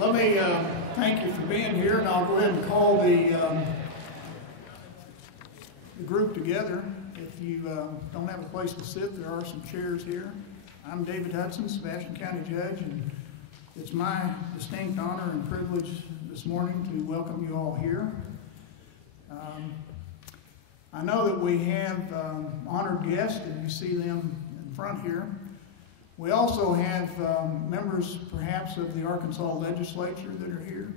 Let me thank you for being here, and I'll go ahead and call the group together. If you don't have a place to sit, there are some chairs here. I'm David Hudson, Sebastian County Judge, and it's my distinct honor and privilege this morning to welcome you all here. I know that we have honored guests, and you see them in front here. We also have members, perhaps, of the Arkansas legislature that are here.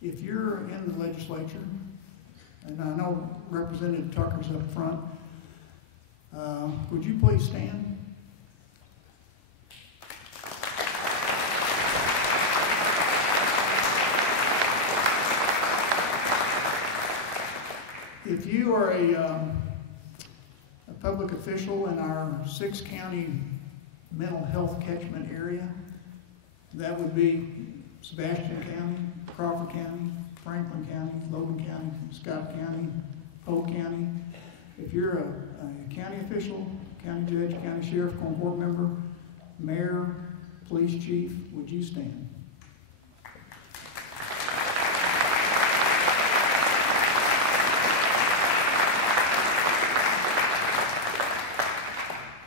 If you're in the legislature, and I know Representative Tucker's up front, would you please stand? If you are a public official in our 6-county mental health catchment area, that would be Sebastian County, Crawford County, Franklin County, Logan County, Scott County, Polk County. If you're a county official, county judge, county sheriff, court member, mayor, police chief, would you stand?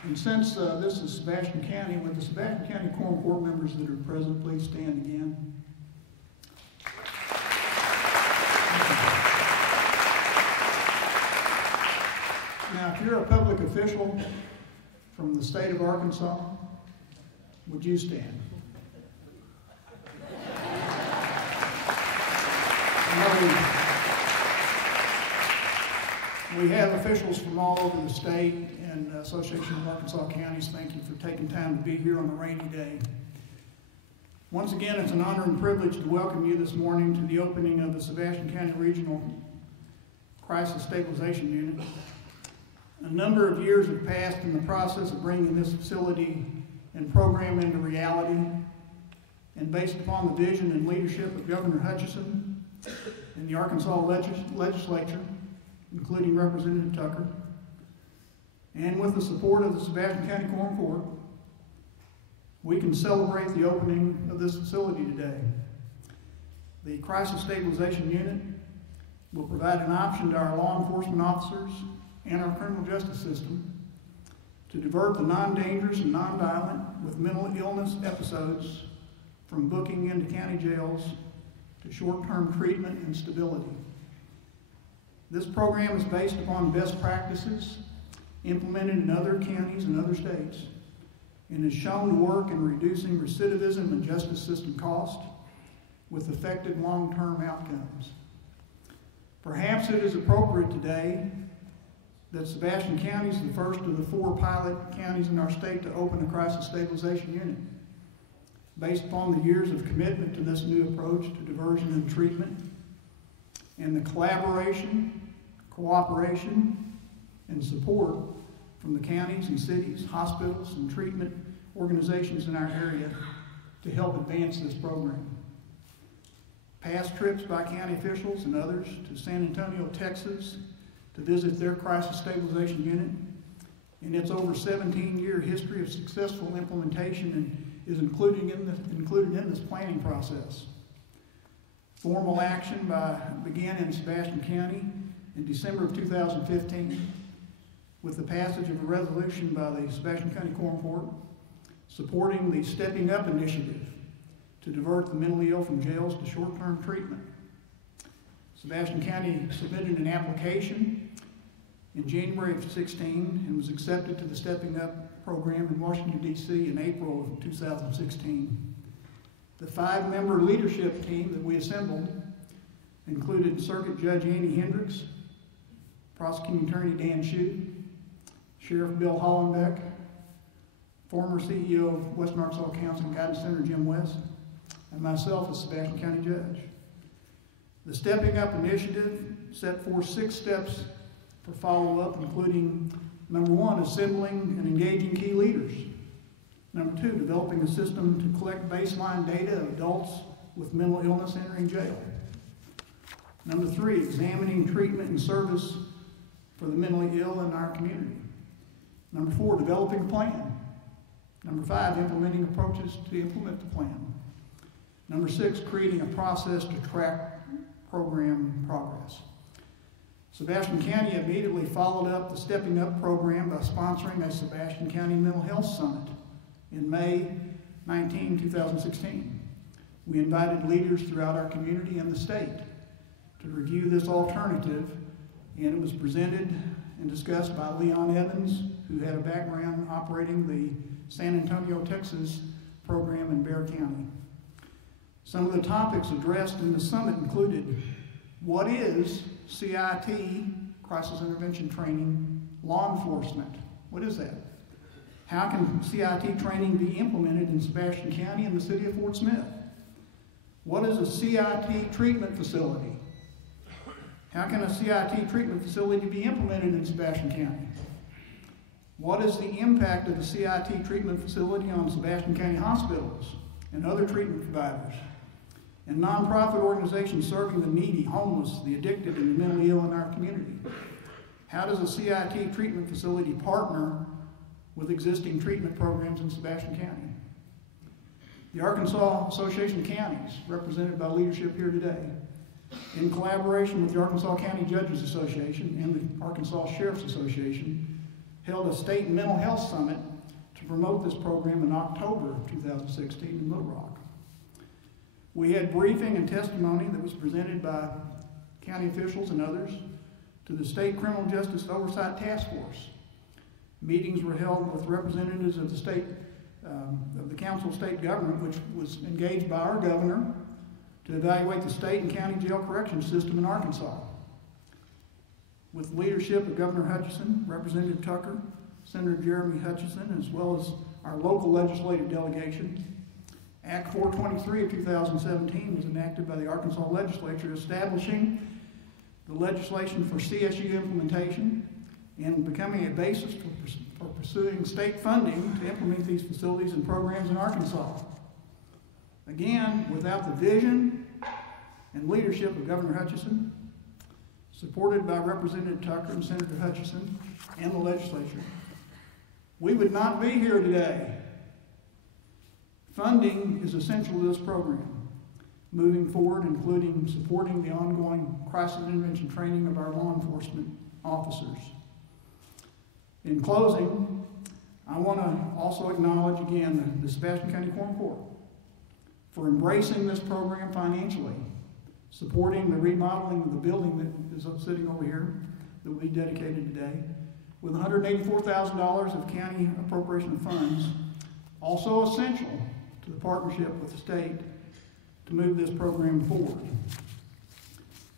And since this is Sebastian County, would the Sebastian County Court members that are present please stand again? Now, if you're a public official from the state of Arkansas, would you stand? We have officials from all over the state and Association of Arkansas Counties. Thank you for taking time to be here on a rainy day. Once again, it's an honor and privilege to welcome you this morning to the opening of the Sebastian County Regional Crisis Stabilization Unit. A number of years have passed in the process of bringing this facility and program into reality, and based upon the vision and leadership of Governor Hutchinson and the Arkansas legislature, including Representative Tucker, and with the support of the Sebastian County Court, we can celebrate the opening of this facility today. The Crisis Stabilization Unit will provide an option to our law enforcement officers and our criminal justice system to divert the non-dangerous and non-violent with mental illness episodes from booking into county jails to short-term treatment and stability. This program is based upon best practices implemented in other counties and other states, and is shown to work in reducing recidivism and justice system cost with effective long-term outcomes. Perhaps it is appropriate today that Sebastian County is the first of the 4 pilot counties in our state to open a crisis stabilization unit, based upon the years of commitment to this new approach to diversion and treatment, and the collaboration, cooperation, and support from the counties and cities, hospitals, and treatment organizations in our area to help advance this program. Past trips by county officials and others to San Antonio, Texas, to visit their crisis stabilization unit, and its over 17-year history of successful implementation is included in this planning process. Formal action began in Sebastian County in December of 2015 with the passage of a resolution by the Sebastian County Court supporting the Stepping Up initiative to divert the mentally ill from jails to short-term treatment. Sebastian County submitted an application in January of 2016 and was accepted to the Stepping Up program in Washington, D.C. in April of 2016. The 5-member leadership team that we assembled included Circuit Judge Andy Hendricks, Prosecuting Attorney Dan Shute, Sheriff Bill Hollenbeck, former CEO of Western Arkansas Council and Guidance Center Jim West, and myself as Sebastian County Judge. The Stepping Up initiative set forth 6 steps for follow-up, including number 1, assembling and engaging key leaders. Number 2, developing a system to collect baseline data of adults with mental illness entering jail. Number 3, examining treatment and service for the mentally ill in our community. Number 4, developing a plan. Number 5, implementing approaches to implement the plan. Number 6, creating a process to track program progress. Sebastian County immediately followed up the Stepping Up program by sponsoring a Sebastian County Mental Health Summit in May 19, 2016. We invited leaders throughout our community and the state to review this alternative, and it was presented and discussed by Leon Evans, who had a background operating the San Antonio, Texas program in Bexar County. Some of the topics addressed in the summit included: what is CIT, Crisis Intervention Training, law enforcement? What is that? How can CIT training be implemented in Sebastian County and the city of Fort Smith? What is a CIT treatment facility? How can a CIT treatment facility be implemented in Sebastian County? What is the impact of the CIT treatment facility on Sebastian County hospitals and other treatment providers and nonprofit organizations serving the needy, homeless, the addicted, and the mentally ill in our community? How does a CIT treatment facility partner with existing treatment programs in Sebastian County? The Arkansas Association of Counties, represented by leadership here today, in collaboration with the Arkansas County Judges Association and the Arkansas Sheriff's Association, held a state mental health summit to promote this program in October of 2016 in Little Rock. We had briefing and testimony that was presented by county officials and others to the State Criminal Justice Oversight Task Force. Meetings were held with representatives of the state, of the Council of State Government, which was engaged by our governor to evaluate the state and county jail corrections system in Arkansas. With leadership of Governor Hutchinson, Representative Tucker, Senator Jeremy Hutchinson, as well as our local legislative delegation, Act 423 of 2017 was enacted by the Arkansas legislature, establishing the legislation for CSU implementation and becoming a basis for pursuing state funding to implement these facilities and programs in Arkansas. Again, without the vision and leadership of Governor Hutchinson, supported by Representative Tucker and Senator Hutchinson and the legislature, we would not be here today. Funding is essential to this program. Moving forward, including supporting the ongoing crisis intervention training of our law enforcement officers. In closing, I want to also acknowledge again the Sebastian County Quorum Court for embracing this program financially, supporting the remodeling of the building that is sitting over here that will be dedicated today, with $184,000 of county appropriation funds, also essential to the partnership with the state to move this program forward.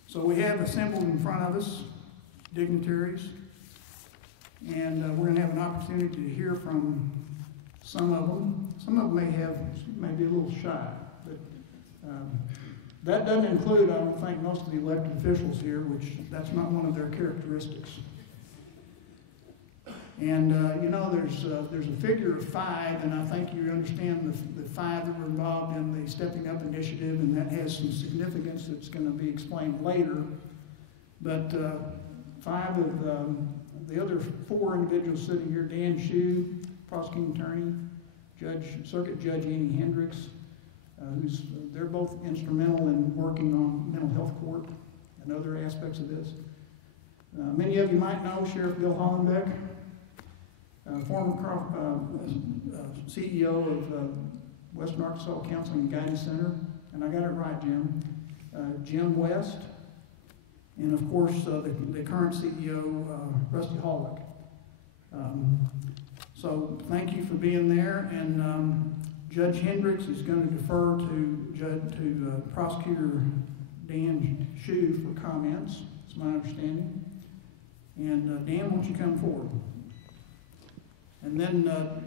So we have assembled in front of us dignitaries, and we're going to have an opportunity to hear from some of them. Some of them may be a little shy, but that doesn't include, I don't think, most of the elected officials here, which that's not one of their characteristics. And you know, there's a figure of 5, and I think you understand the 5 that were involved in the Stepping Up initiative, and that has some significance that's going to be explained later. But 5 of the other 4 individuals sitting here: Dan Shue, prosecuting attorney, Circuit Judge Annie Hendricks, they're both instrumental in working on mental health court and other aspects of this. Many of you might know Sheriff Bill Hollenbeck, former CEO of Western Arkansas Counseling and Guidance Center, and I got it right, Jim. Jim West, and of course the current CEO, Rusty Hollick. So thank you for being there, and Judge Hendricks is going to defer to Prosecutor Dan Shue for comments. It's my understanding. And Dan, won't you come forward? And then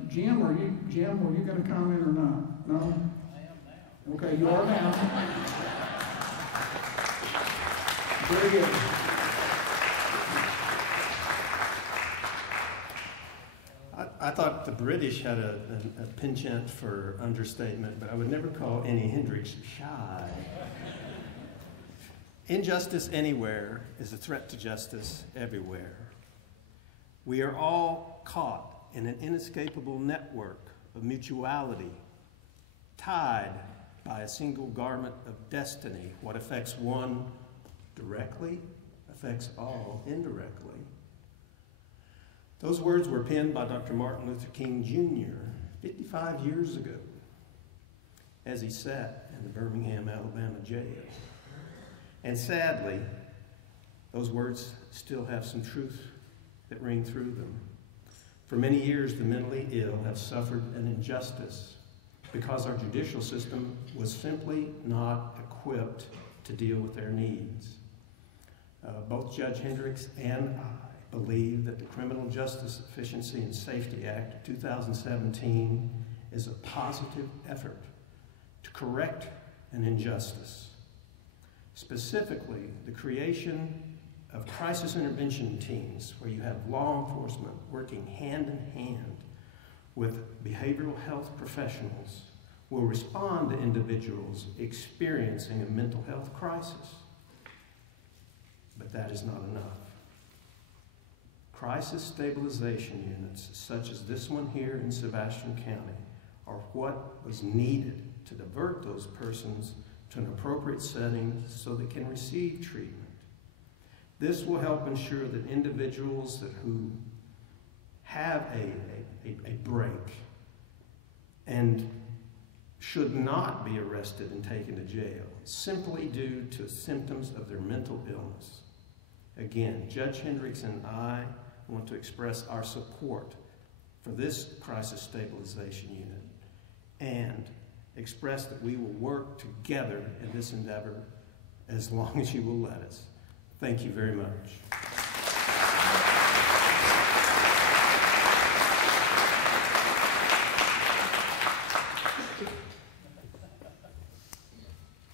Jim, were you going to comment or not? No? I am now. Okay, you are now. Very good. I thought the British had a penchant for understatement, but I would never call Annie Hendricks shy. Injustice anywhere is a threat to justice everywhere. We are all caught in an inescapable network of mutuality, tied by a single garment of destiny. What affects one directly affects all indirectly. Those words were penned by Dr. Martin Luther King Jr. 55 years ago as he sat in the Birmingham, Alabama jail. And sadly, those words still have some truth that ring through them. For many years, the mentally ill have suffered an injustice because our judicial system was simply not equipped to deal with their needs. Both Judge Hendricks and I believe that the Criminal Justice Efficiency and Safety Act of 2017 is a positive effort to correct an injustice. Specifically, the creation of crisis intervention teams where you have law enforcement working hand in hand with behavioral health professionals will respond to individuals experiencing a mental health crisis. But that is not enough. Crisis stabilization units, such as this one here in Sebastian County, are what was needed to divert those persons to an appropriate setting so they can receive treatment. This will help ensure that individuals who have a break and should not be arrested and taken to jail simply due to symptoms of their mental illness. Again, Judge Hendricks and I want to express our support for this crisis stabilization unit and express that we will work together in this endeavor as long as you will let us. Thank you very much.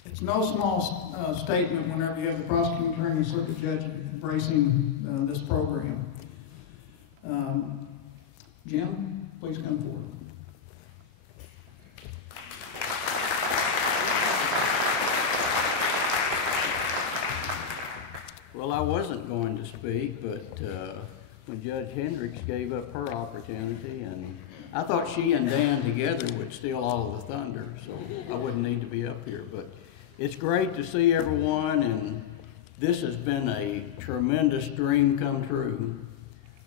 It's no small statement whenever you have the prosecuting attorney and circuit judge embracing this program. Jim, please come forward. Well, I wasn't going to speak, but when Judge Hendricks gave up her opportunity, and I thought she and Dan together would steal all of the thunder, so I wouldn't need to be up here. But it's great to see everyone, and this has been a tremendous dream come true.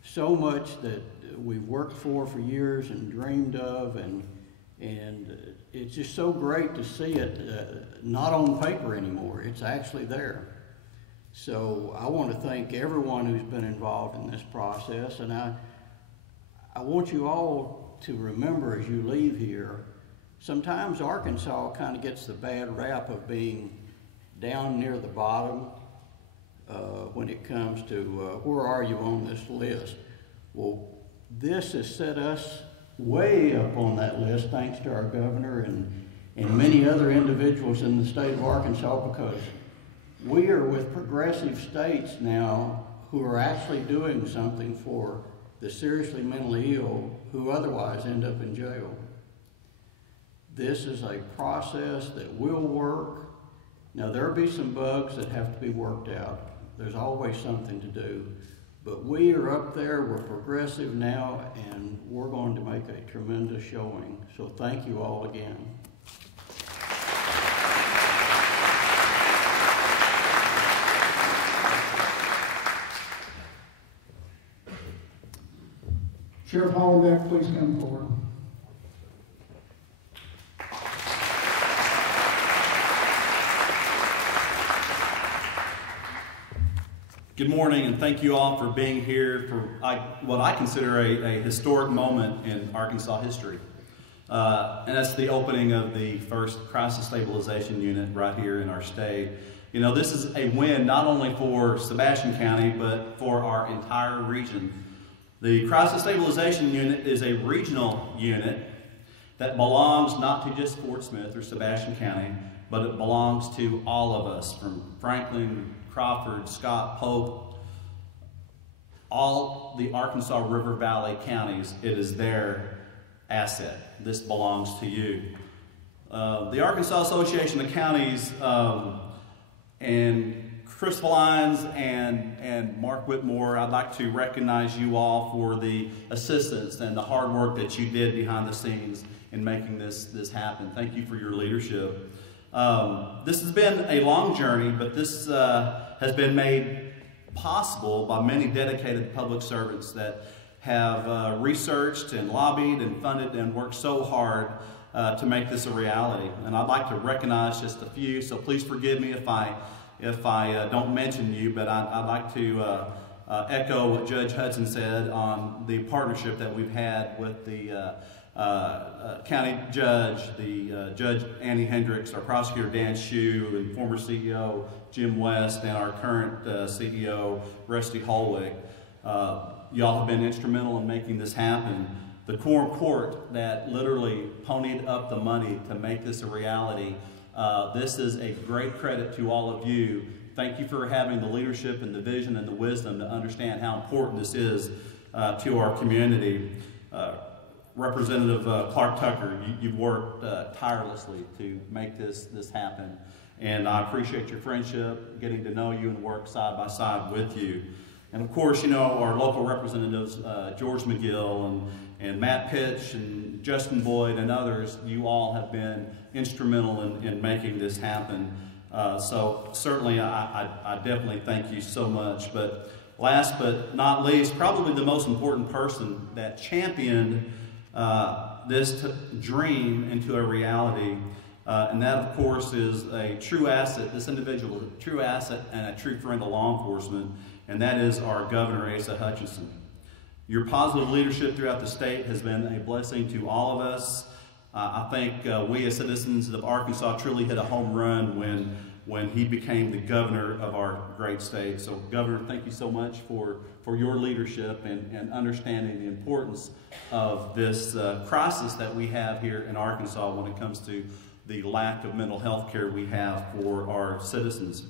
So much that we've worked for years and dreamed of, and it's just so great to see it not on paper anymore. It's actually there. So I want to thank everyone who's been involved in this process, and I want you all to remember as you leave here, sometimes Arkansas kind of gets the bad rap of being down near the bottom when it comes to where are you on this list. Well, this has set us way up on that list thanks to our governor and many other individuals in the state of Arkansas, because we are with progressive states now who are actually doing something for the seriously mentally ill who otherwise end up in jail. This is a process that will work. Now, there'll be some bugs that have to be worked out. There's always something to do. But we are up there, we're progressive now, and we're going to make a tremendous showing. So thank you all again. Sheriff Hollenbeck, please come forward. Good morning, and thank you all for being here for what I consider a historic moment in Arkansas history. And that's the opening of the first Crisis Stabilization Unit right here in our state. You know, this is a win not only for Sebastian County, but for our entire region. The Crisis Stabilization Unit is a regional unit that belongs not to just Fort Smith or Sebastian County, but it belongs to all of us, from Franklin, Crawford, Scott, Pope, all the Arkansas River Valley counties. It is their asset. This belongs to you. The Arkansas Association of Counties and Chris Lyons and Mark Whitmore, I'd like to recognize you all for the assistance and the hard work that you did behind the scenes in making this happen. Thank you for your leadership. This has been a long journey, but this has been made possible by many dedicated public servants that have researched and lobbied and funded and worked so hard to make this a reality. And I'd like to recognize just a few, so please forgive me if I don't mention you, but I'd like to echo what Judge Hudson said on the partnership that we've had with the county judge, the Judge Annie Hendricks, our prosecutor Dan Shue, and former CEO Jim West, and our current CEO Rusty Holwick. Y'all have been instrumental in making this happen. The quorum court that literally ponied up the money to make this a reality. This is a great credit to all of you. Thank you for having the leadership and the vision and the wisdom to understand how important this is to our community. Representative Clark Tucker, you've worked tirelessly to make this happen. And I appreciate your friendship, getting to know you and work side by side with you. And of course, you know, our local representatives, George McGill and Matt Pitch and Justin Boyd and others, you all have been instrumental in making this happen. So certainly I definitely thank you so much. But last but not least, probably the most important person that championed this dream into a reality, and that of course is a true asset. This individual is a true asset and a true friend of law enforcement, and that is our Governor, Asa Hutchinson. Your positive leadership throughout the state has been a blessing to all of us. I think we as citizens of Arkansas truly hit a home run when he became the governor of our great state. So Governor, thank you so much for your leadership and understanding the importance of this crisis that we have here in Arkansas when it comes to the lack of mental health care we have for our citizens.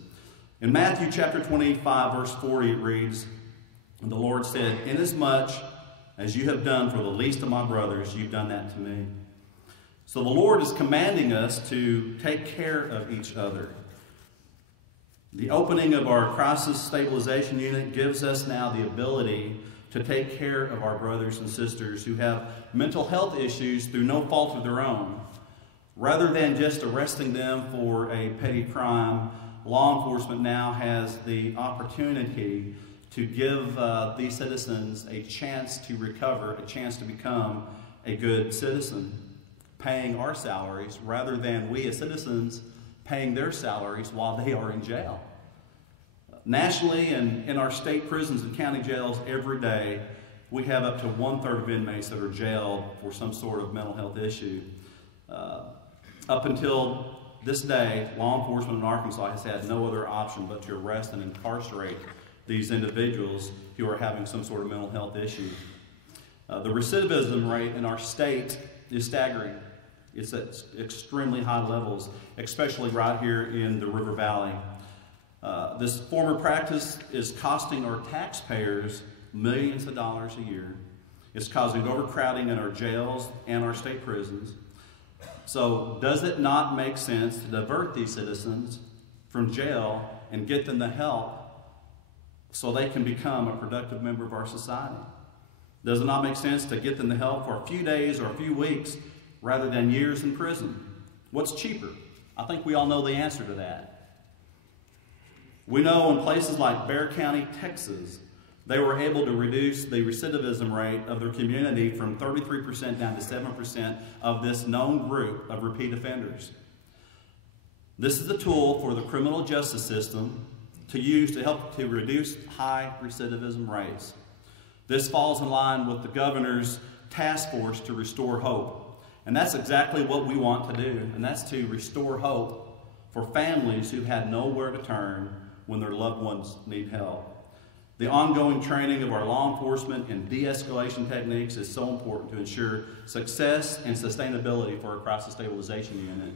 In Matthew chapter 25, verse 40, it reads, "And the Lord said, inasmuch as you have done for the least of my brothers, you've done that to me." So the Lord is commanding us to take care of each other. The opening of our Crisis Stabilization Unit gives us now the ability to take care of our brothers and sisters who have mental health issues through no fault of their own. Rather than just arresting them for a petty crime, law enforcement now has the opportunity to give these citizens a chance to recover, a chance to become a good citizen, paying our salaries rather than we as citizens paying their salaries while they are in jail. Nationally and in our state prisons and county jails every day, we have up to 1/3 of inmates that are jailed for some sort of mental health issue. Up until this day, law enforcement in Arkansas has had no other option but to arrest and incarcerate these individuals who are having some sort of mental health issue. The recidivism rate in our state is staggering. It's at extremely high levels, especially right here in the River Valley. This form of practice is costing our taxpayers millions of dollars a year. It's causing overcrowding in our jails and our state prisons. So does it not make sense to divert these citizens from jail and get them the help so they can become a productive member of our society? Does it not make sense to get them the help for a few days or a few weeks rather than years in prison? What's cheaper? I think we all know the answer to that. We know in places like Bexar County, Texas, they were able to reduce the recidivism rate of their community from 33% down to 7% of this known group of repeat offenders. This is a tool for the criminal justice system to use to help to reduce high recidivism rates. This falls in line with the governor's task force to restore hope. And that's exactly what we want to do, and that's to restore hope for families who've had nowhere to turn when their loved ones need help. The ongoing training of our law enforcement in de-escalation techniques is so important to ensure success and sustainability for our Crisis Stabilization Unit.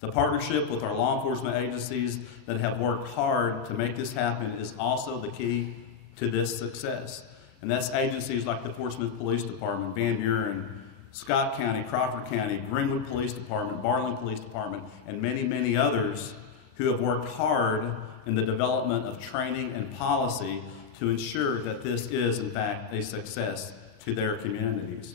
The partnership with our law enforcement agencies that have worked hard to make this happen is also the key to this success. And that's agencies like the Fort Smith Police Department, Van Buren, Scott County, Crawford County, Greenwood Police Department, Barling Police Department, and many, many others who have worked hard in the development of training and policy to ensure that this is, in fact, a success to their communities.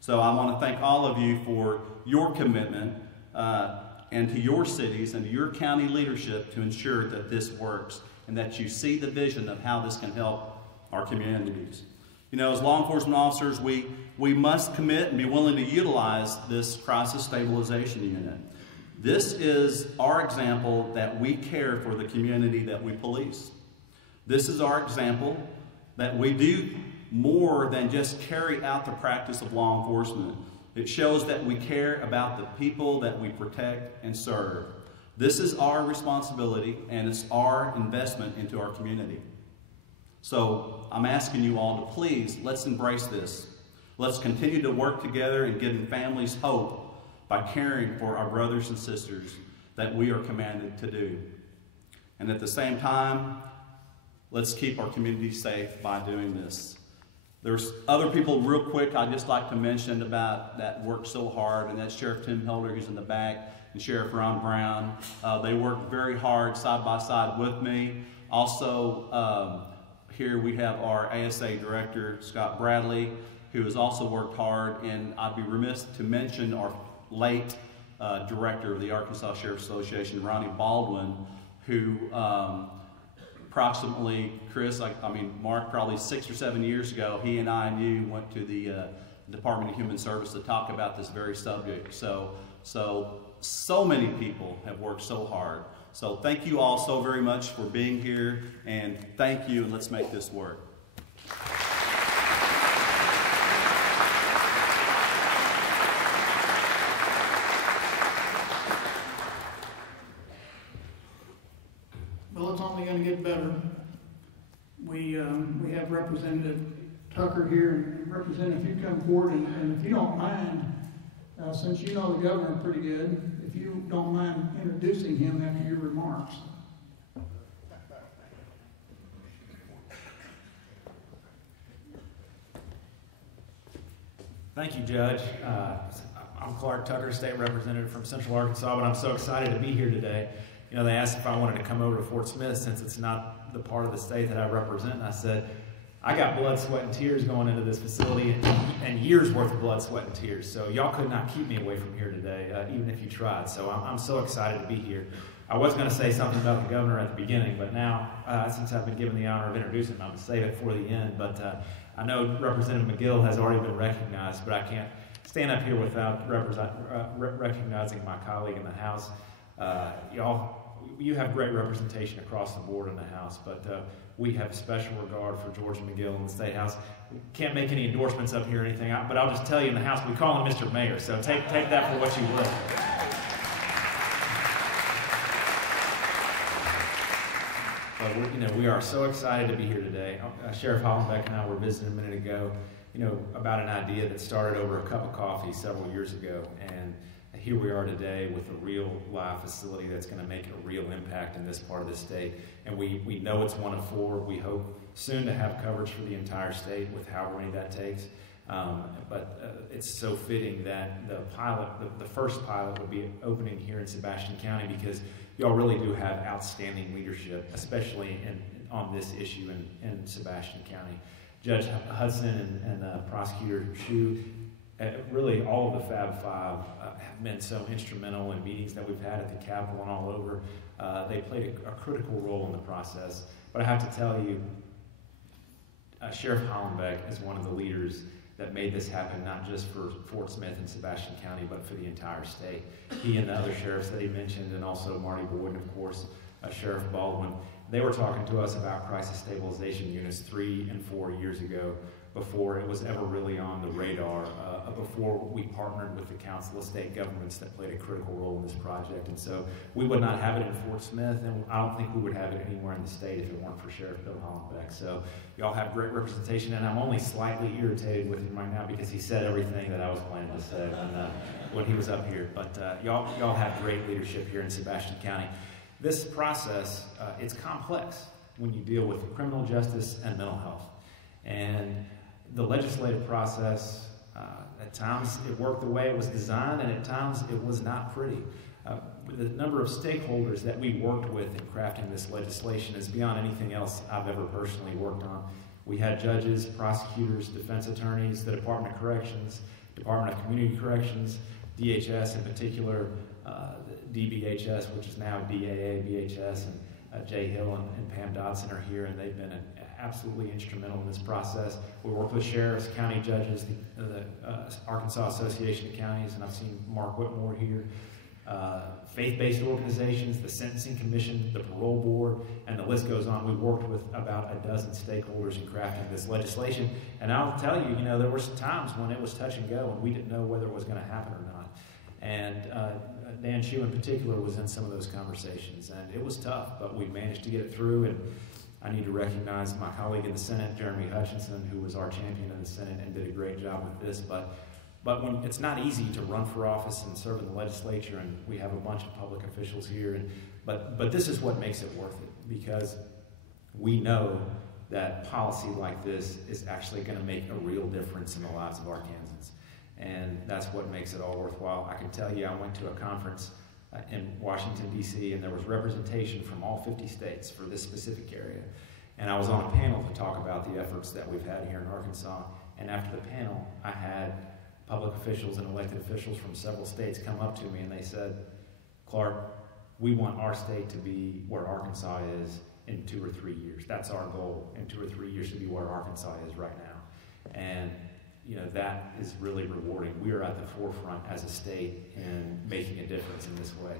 So I want to thank all of you for your commitment and to your cities and to your county leadership to ensure that this works and that you see the vision of how this can help our communities. You know, as law enforcement officers, we must commit and be willing to utilize this Crisis Stabilization Unit. This is our example that we care for the community that we police. This is our example that we do more than just carry out the practice of law enforcement. It shows that we care about the people that we protect and serve. This is our responsibility, and it's our investment into our community. So I'm asking you all to please, let's embrace this. Let's continue to work together and giving families hope by caring for our brothers and sisters that we are commanded to do. And at the same time, let's keep our community safe by doing this. There's other people real quick I'd just like to mention about that work so hard, and that's Sheriff Tim Helder, who's in the back, and Sheriff Ron Brown. They worked very hard side by side with me. Also, here we have our ASA Director, Scott Bradley, who has also worked hard, and I'd be remiss to mention our late Director of the Arkansas Sheriff's Association, Ronnie Baldwin, who approximately, Chris, Mark, probably 6 or 7 years ago, he and I went to the Department of Human Service to talk about this very subject. So many people have worked so hard. So thank you all so very much for being here, and thank you, and let's make this work. Well, it's only going to get better. We have Representative Tucker here, and Representative, if you come forward, and if you don't mind, since you know the governor pretty good, if you don't mind introducing him after your remarks. Thank you, Judge. I'm Clark Tucker, State Representative from Central Arkansas, but I'm so excited to be here today. You know, they asked if I wanted to come over to Fort Smith since it's not the part of the state that I represent, and I said, I got blood, sweat, and tears going into this facility, and years worth of blood, sweat, and tears. So y'all could not keep me away from here today, even if you tried. So I'm so excited to be here. I was going to say something about the governor at the beginning, but now, since I've been given the honor of introducing him, I'm going to save it for the end. But I know Representative McGill has already been recognized, but I can't stand up here without recognizing my colleague in the House. You have great representation across the board in the House, but we have special regard for George McGill in the State House. We can't make any endorsements up here or anything, but I'll just tell you in the House, we call him Mr. Mayor, so take that for what you will. But we are so excited to be here today. Sheriff Hollenbeck and I were visiting a minute ago, about an idea that started over a cup of coffee several years ago, and here we are today with a real live facility that's going to make a real impact in this part of the state. And we know it's one of 4. We hope soon to have coverage for the entire state with however many that takes. But it's so fitting that the first pilot would be opening here in Sebastian County, because y'all really do have outstanding leadership, especially on this issue in Sebastian County. Judge Hudson and Prosecutor Shu, really all of the Fab Five have been so instrumental in meetings that we've had at the Capitol and all over. They played a critical role in the process. But I have to tell you, Sheriff Hollenbeck is one of the leaders that made this happen, not just for Fort Smith and Sebastian County, but for the entire state. He and the other sheriffs that he mentioned, and also Marty Boyd, and of course, Sheriff Baldwin, they were talking to us about crisis stabilization units 3 and 4 years ago, before it was ever really on the radar, before we partnered with the Council of State Governments that played a critical role in this project. And so we would not have it in Fort Smith, and I don't think we would have it anywhere in the state if it weren't for Sheriff Bill Hollenbeck. So y'all have great representation, and I'm only slightly irritated with him right now because he said everything that I was planning to say when he was up here. But y'all have great leadership here in Sebastian County. This process, it's complex when you deal with criminal justice and mental health. And the legislative process, at times it worked the way it was designed, and at times it was not pretty. The number of stakeholders that we worked with in crafting this legislation is beyond anything else I've ever personally worked on. We had judges, prosecutors, defense attorneys, the Department of Corrections, Department of Community Corrections, DHS in particular, DBHS, which is now DAA, BHS, and Jay Hill and Pam Dodson are here, and they've been absolutely instrumental in this process. We work with sheriffs, county judges, the Arkansas Association of Counties, and I've seen Mark Whitmore here, faith-based organizations, the Sentencing Commission, the Parole Board, and the list goes on. We worked with about a dozen stakeholders in crafting this legislation, and I'll tell you, there were some times when it was touch and go, and we didn't know whether it was going to happen or not. And Dan Shue in particular was in some of those conversations, and it was tough, but we managed to get it through. And I need to recognize my colleague in the Senate, Jeremy Hutchinson, who was our champion in the Senate and did a great job with this. But when it's not easy to run for office and serve in the legislature, and we have a bunch of public officials here, but this is what makes it worth it, because we know that policy like this is actually going to make a real difference in the lives of Arkansans. And that's what makes it all worthwhile. I can tell you, I went to a conference in Washington, D.C., and there was representation from all 50 states for this specific area. And I was on a panel to talk about the efforts that we've had here in Arkansas. And after the panel, I had public officials and elected officials from several states come up to me, and they said, Clark, we want our state to be where Arkansas is in 2 or 3 years. That's our goal, in 2 or 3 years to be where Arkansas is right now. And that is really rewarding. We are at the forefront as a state in making a difference in this way.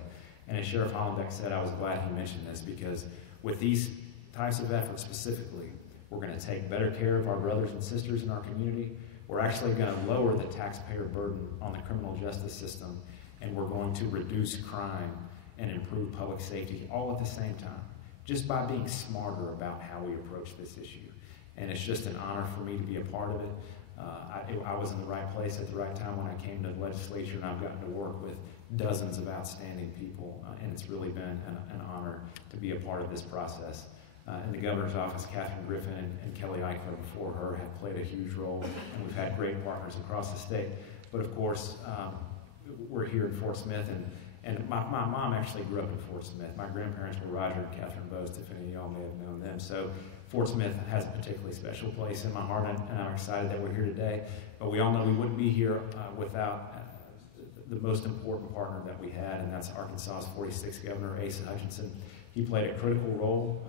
And as Sheriff Hollenbeck said, I was glad he mentioned this, because with these types of efforts specifically, we're going to take better care of our brothers and sisters in our community. We're actually going to lower the taxpayer burden on the criminal justice system, and we're going to reduce crime and improve public safety all at the same time, just by being smarter about how we approach this issue. And it's just an honor for me to be a part of it. I was in the right place at the right time when I came to the legislature, and I've gotten to work with dozens of outstanding people, and it's really been an honor to be a part of this process. In the governor's office, Catherine Griffin and Kelly Eichler before her have played a huge role, and we've had great partners across the state. But of course, we're here in Fort Smith, and my mom actually grew up in Fort Smith. My grandparents were Roger and Catherine Boast, if any of y'all may have known them. So Fort Smith has a particularly special place in my heart, and I'm excited that we're here today. But we all know we wouldn't be here without the most important partner that we had, and that's Arkansas's 46th governor, Asa Hutchinson. He played a critical role.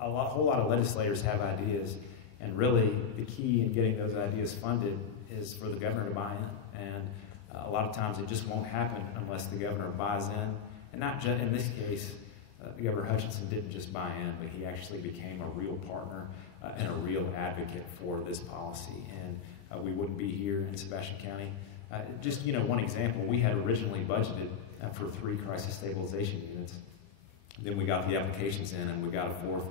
A whole lot of legislators have ideas, and really the key in getting those ideas funded is for the governor to buy in. And a lot of times it just won't happen unless the governor buys in. And not just in this case, Governor Hutchinson didn't just buy in, but he actually became a real partner and a real advocate for this policy. And we wouldn't be here in Sebastian County. Just one example, we had originally budgeted for 3 crisis stabilization units. Then we got the applications in, and we got a 4th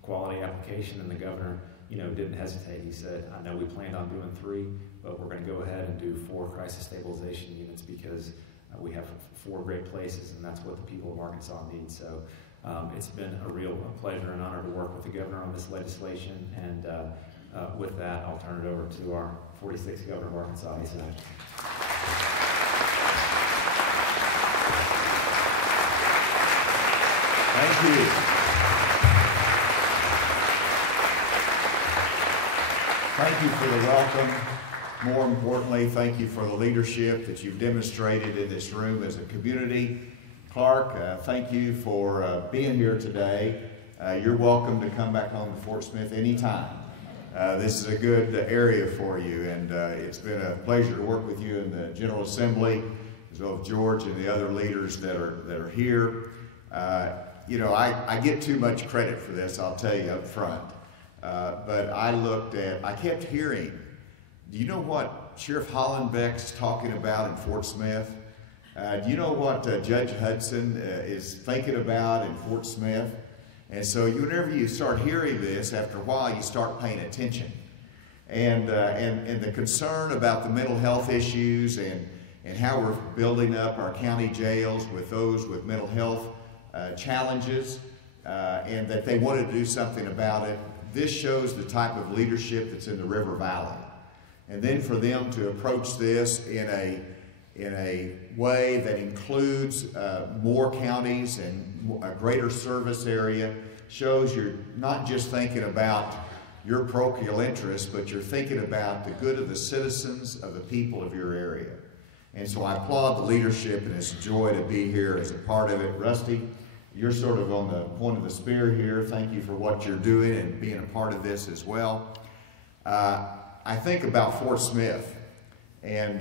quality application, and the governor, didn't hesitate. He said, I know we planned on doing 3, but we're going to go ahead and do 4 crisis stabilization units because we have 4 great places, and that's what the people of Arkansas need. So it's been a real pleasure and honor to work with the governor on this legislation, and with that, I'll turn it over to our 46th governor of Arkansas, Asa Hutchinson. Thank you. Thank you for the welcome. More importantly, thank you for the leadership that you've demonstrated in this room as a community. Clark, thank you for being here today. You're welcome to come back home to Fort Smith anytime. This is a good area for you, and it's been a pleasure to work with you in the General Assembly, as well as George and the other leaders that are here. I get too much credit for this, I'll tell you up front. But I kept hearing, do you know what Sheriff Hollenbeck's talking about in Fort Smith? Do you know what Judge Hudson is thinking about in Fort Smith? And so whenever you start hearing this, after a while you start paying attention. And the concern about the mental health issues and how we're building up our county jails with those with mental health challenges, and that they wanted to do something about it. This shows the type of leadership that's in the River Valley. And then for them to approach this in in a way that includes more counties and a greater service area, shows you're not just thinking about your parochial interests, but you're thinking about the good of the citizens, of the people of your area. And so I applaud the leadership, and it's a joy to be here as a part of it. Rusty, you're sort of on the point of the spear here. Thank you for what you're doing and being a part of this as well. I think about Fort Smith, and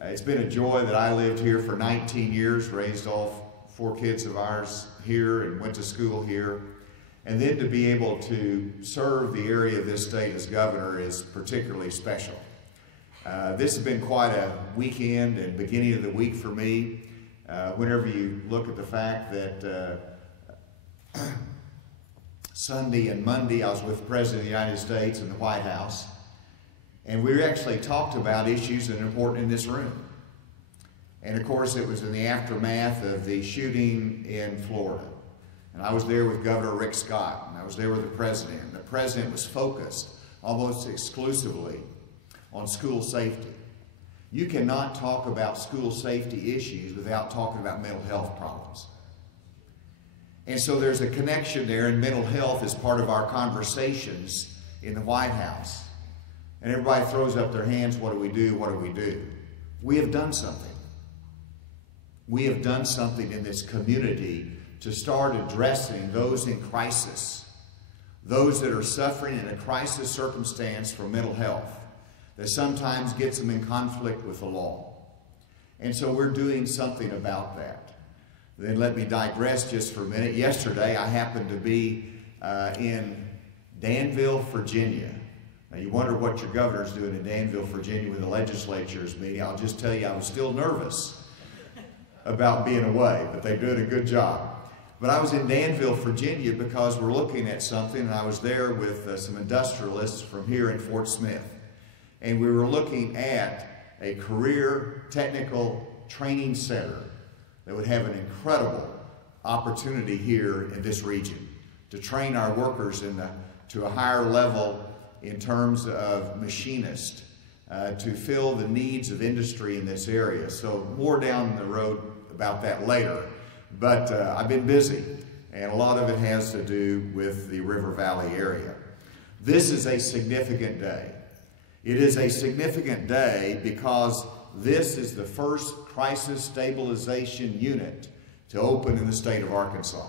it's been a joy that I lived here for 19 years, raised all 4 kids of ours here and went to school here. And then to be able to serve the area of this state as governor is particularly special. This has been quite a weekend and beginning of the week for me. Whenever you look at the fact that Sunday and Monday I was with the President of the United States in the White House, and we actually talked about issues that are important in this room. And of course it was in the aftermath of the shooting in Florida. And I was there with Governor Rick Scott, and I was there with the President. And the President was focused almost exclusively on school safety. You cannot talk about school safety issues without talking about mental health problems. And so there's a connection there, and mental health is part of our conversations in the White House. And everybody throws up their hands, what do we do, what do we do? We have done something. We have done something in this community to start addressing those in crisis, those that are suffering in a crisis circumstance for mental health, that sometimes gets them in conflict with the law. And so we're doing something about that. Then let me digress just for a minute. Yesterday I happened to be in Danville, Virginia. Now you wonder what your governor's doing in Danville, Virginia when the legislature is meeting. I'll just tell you I was still nervous about being away, but they're doing a good job. But I was in Danville, Virginia because we're looking at something, and I was there with some industrialists from here in Fort Smith. And we were looking at a career technical training center that would have an incredible opportunity here in this region to train our workers to a higher level in terms of machinist, to fill the needs of industry in this area. So more down the road about that later. But I've been busy, and a lot of it has to do with the River Valley area. This is a significant day. It is a significant day because this is the first Crisis Stabilization Unit to open in the state of Arkansas.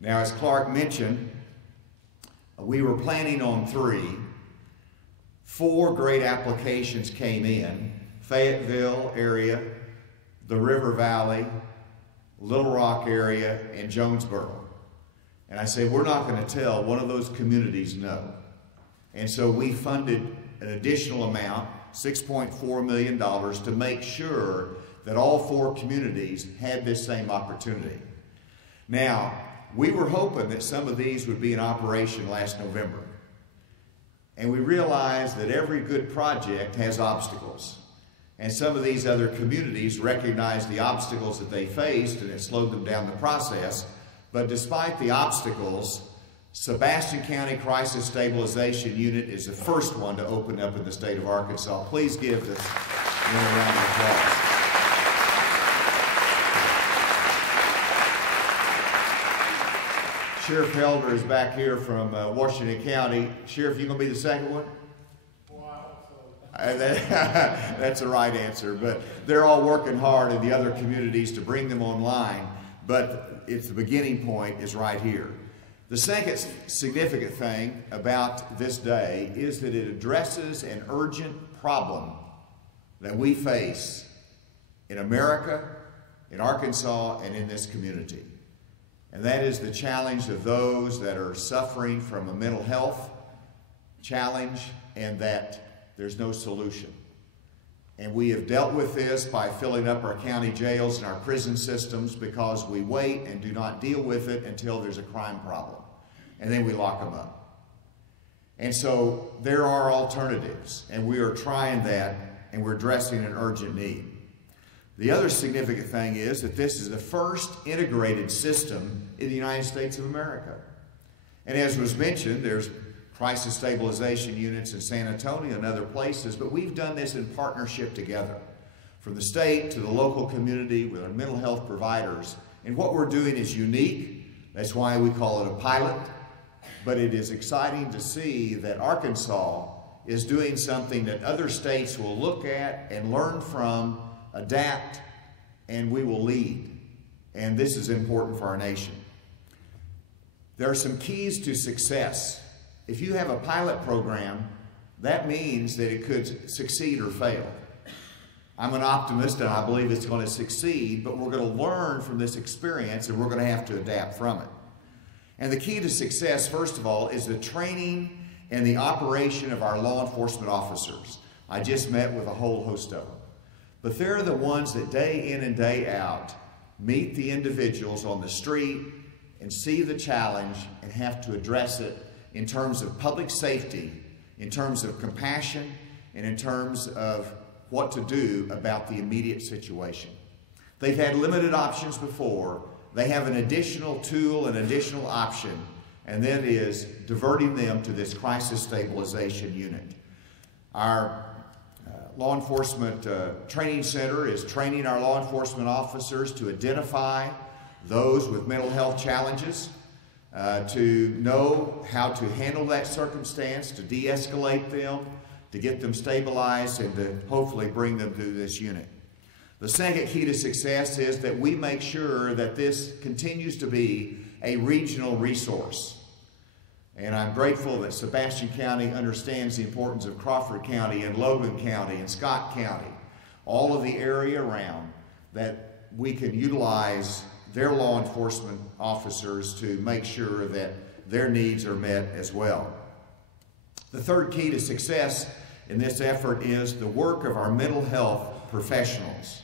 Now, as Clark mentioned, we were planning on 3. 4 great applications came in: Fayetteville area, the River Valley, Little Rock area, and Jonesboro. And I said, we're not going to tell one of those communities no. And so we funded an additional amount, $6.4 million, to make sure that all 4 communities had this same opportunity. Now, we were hoping that some of these would be in operation last November. And we realized that every good project has obstacles. And some of these other communities recognized the obstacles that they faced, and it slowed them down the process. But despite the obstacles, Sebastian County Crisis Stabilization Unit is the first one to open up in the state of Arkansas. Please give this one a round of applause. Sheriff Helder is back here from Washington County. Sheriff, you going to be the second one? That's the right answer, but they're all working hard in the other communities to bring them online, but it's the beginning point is right here. The second significant thing about this day is that it addresses an urgent problem that we face in America, in Arkansas, and in this community. And that is the challenge of those that are suffering from a mental health challenge, and that there's no solution. And we have dealt with this by filling up our county jails and our prison systems because we wait and do not deal with it until there's a crime problem. And then we lock them up. And so there are alternatives, and we are trying that, and we're addressing an urgent need. The other significant thing is that this is the first integrated system in the United States of America. And as was mentioned, there's crisis stabilization units in San Antonio and other places, but we've done this in partnership together. from the state to the local community with our mental health providers. And what we're doing is unique. That's why we call it a pilot. But it is exciting to see that Arkansas is doing something that other states will look at and learn from, adapt, and we will lead. And this is important for our nation. There are some keys to success. If you have a pilot program, that means that it could succeed or fail. I'm an optimist and I believe it's going to succeed, but we're going to learn from this experience and we're going to have to adapt from it. And the key to success, first of all, is the training and the operation of our law enforcement officers. I just met with a whole host of them. But they're the ones that day in and day out meet the individuals on the street and see the challenge and have to address it in terms of public safety, in terms of compassion, and in terms of what to do about the immediate situation. They've had limited options before. They have an additional tool, an additional option, and that is diverting them to this Crisis Stabilization Unit. Our Law Enforcement Training Center is training our law enforcement officers to identify those with mental health challenges, to know how to handle that circumstance, to de-escalate them, to get them stabilized, and to hopefully bring them to this unit. The second key to success is that we make sure that this continues to be a regional resource. And I'm grateful that Sebastian County understands the importance of Crawford County and Logan County and Scott County, all of the area around, that we can utilize their law enforcement officers to make sure that their needs are met as well. The third key to success in this effort is the work of our mental health professionals.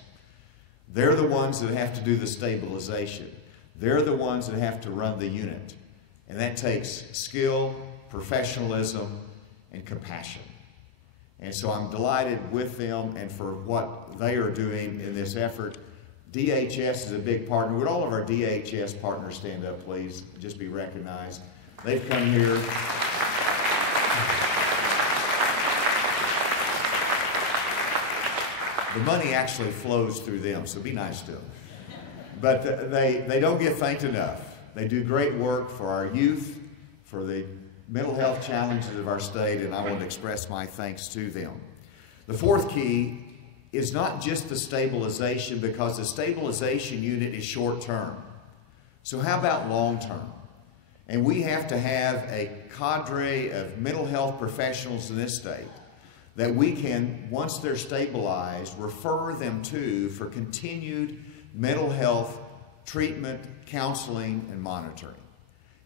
They're the ones that have to do the stabilization. They're the ones that have to run the unit. And that takes skill, professionalism, and compassion. And so I'm delighted with them and for what they are doing in this effort. DHS is a big partner. Would all of our DHS partners stand up, please? Just be recognized. They've come here. The money actually flows through them, so be nice to them. But they don't get thanked enough. They do great work for our youth, for the mental health challenges of our state, and I want to express my thanks to them. The fourth key is not just the stabilization, because the stabilization unit is short-term. So how about long-term? And we have to have a cadre of mental health professionals in this state that we can, once they're stabilized, refer them to for continued mental health treatment, counseling, and monitoring.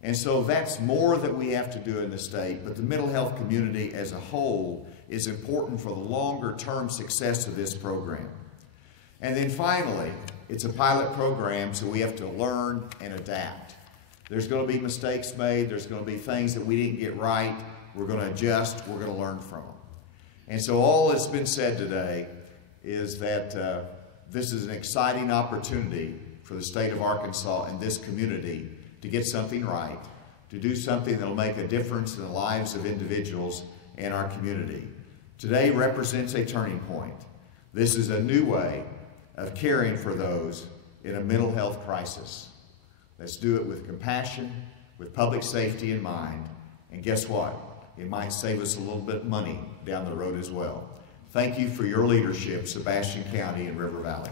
And so that's more that we have to do in the state, but the mental health community as a whole is important for the longer-term success of this program. And then finally, it's a pilot program, so we have to learn and adapt. There's going to be mistakes made. There's going to be things that we didn't get right. We're going to adjust. We're going to learn from them. And so all that's been said today is that this is an exciting opportunity for the state of Arkansas and this community to get something right, to do something that will make a difference in the lives of individuals in our community. Today represents a turning point. This is a new way of caring for those in a mental health crisis. Let's do it with compassion, with public safety in mind, and guess what? It might save us a little bit of money down the road as well. Thank you for your leadership, Sebastian County and River Valley.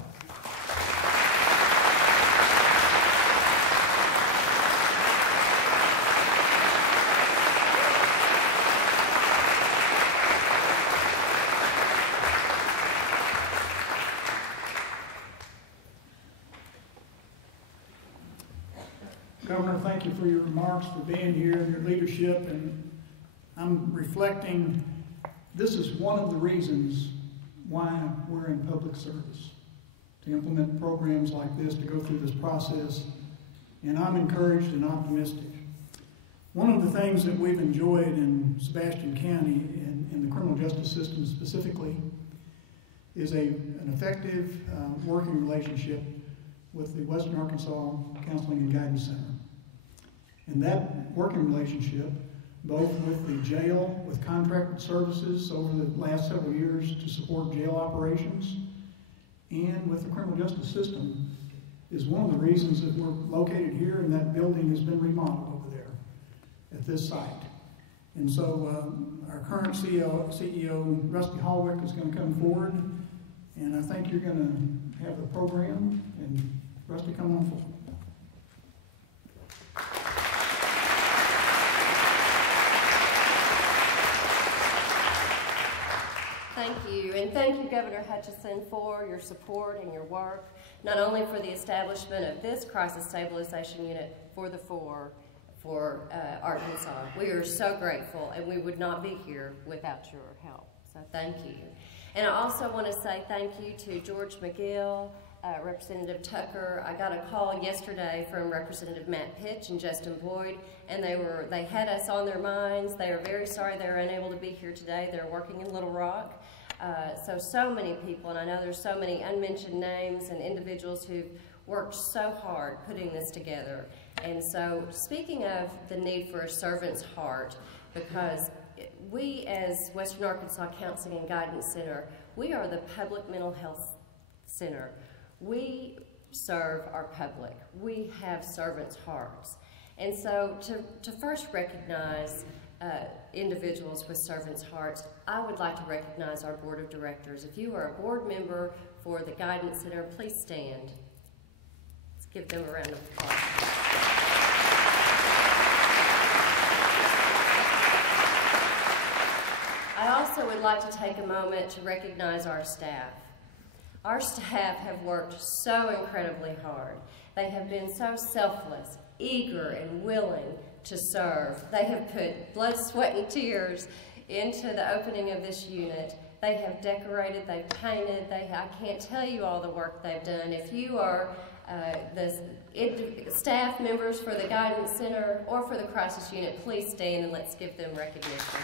Governor, thank you for your remarks, for being here, and your leadership. And I'm reflecting, this is one of the reasons why we're in public service, to implement programs like this, to go through this process. And I'm encouraged and optimistic. One of the things that we've enjoyed in Sebastian County and in the criminal justice system specifically is an effective working relationship with the Western Arkansas Counseling and Guidance Center. And that working relationship, both with the jail, with contracted services over the last several years to support jail operations, and with the criminal justice system is one of the reasons that we're located here and that building has been remodeled over there at this site. And so our current CEO, Rusty Hallwick, is going to come forward, and I think you're going to have the program. And Rusty, come on forward. Thank you, and thank you, Governor Hutchinson, for your support and your work, not only for the establishment of this Crisis Stabilization Unit for the for Arkansas. We are so grateful, and we would not be here without your help, so thank you. And I also want to say thank you to George McGill, Representative Tucker. I got a call yesterday from Representative Matt Pitch and Justin Boyd, and they had us on their minds. They are very sorry they were unable to be here today. They're working in Little Rock. So many people, and I know there's so many unmentioned names and individuals who've worked so hard putting this together. And so speaking of the need for a servant's heart, because we as Western Arkansas Counseling and Guidance Center, we are the public mental health center. We serve our public. We have servants' hearts. And so to first recognize individuals with servants' hearts, I would like to recognize our board of directors. If you are a board member for the Guidance Center, please stand. Let's give them a round of applause. I also would like to take a moment to recognize our staff. Our staff have worked so incredibly hard. They have been so selfless, eager, and willing to serve. They have put blood, sweat, and tears into the opening of this unit. They have decorated, they've painted, I can't tell you all the work they've done. If you are the staff members for the Guidance Center or for the Crisis Unit, please stand and let's give them recognition.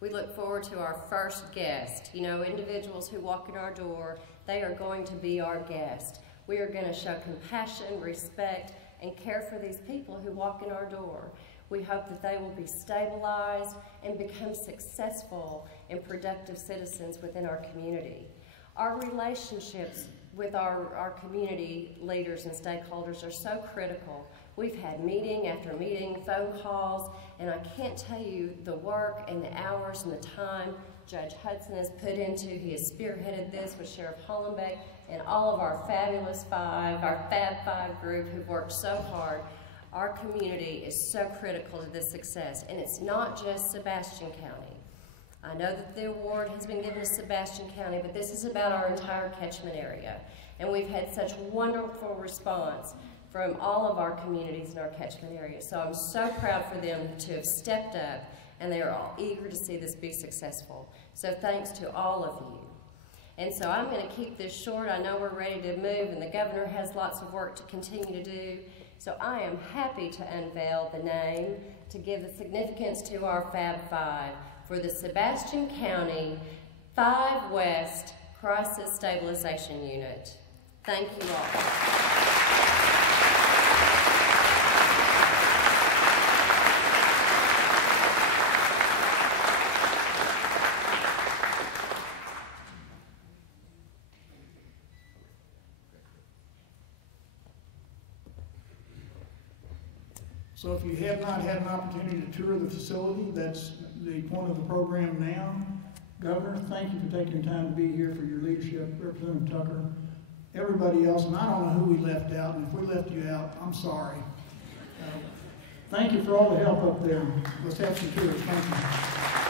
We look forward to our first guest. You know, individuals who walk in our door, they are going to be our guest. We are going to show compassion, respect, and care for these people who walk in our door. We hope that they will be stabilized and become successful and productive citizens within our community. Our relationships with our community leaders and stakeholders are so critical. We've had meeting after meeting, phone calls, and I can't tell you the work and the hours and the time Judge Hudson has put into. He has spearheaded this with Sheriff Hollenbeck and all of our fabulous five, our Fab Five group who've worked so hard. Our community is so critical to this success, and it's not just Sebastian County. I know that the award has been given to Sebastian County, but this is about our entire catchment area. And we've had such wonderful response from all of our communities in our catchment area. So I'm so proud for them to have stepped up, and they are all eager to see this be successful. So thanks to all of you. And so I'm going to keep this short. I know we're ready to move, and the governor has lots of work to continue to do. So I am happy to unveil the name to give the significance to our Fab Five for the Sebastian County 5 West Crisis Stabilization Unit. Thank you all. So if you have not had an opportunity to tour the facility, that's the point of the program now. Governor, thank you for taking your time to be here, for your leadership, Representative Tucker, everybody else, and I don't know who we left out, and if we left you out, I'm sorry. Thank you for all the help up there. Let's have some tours. Thank you.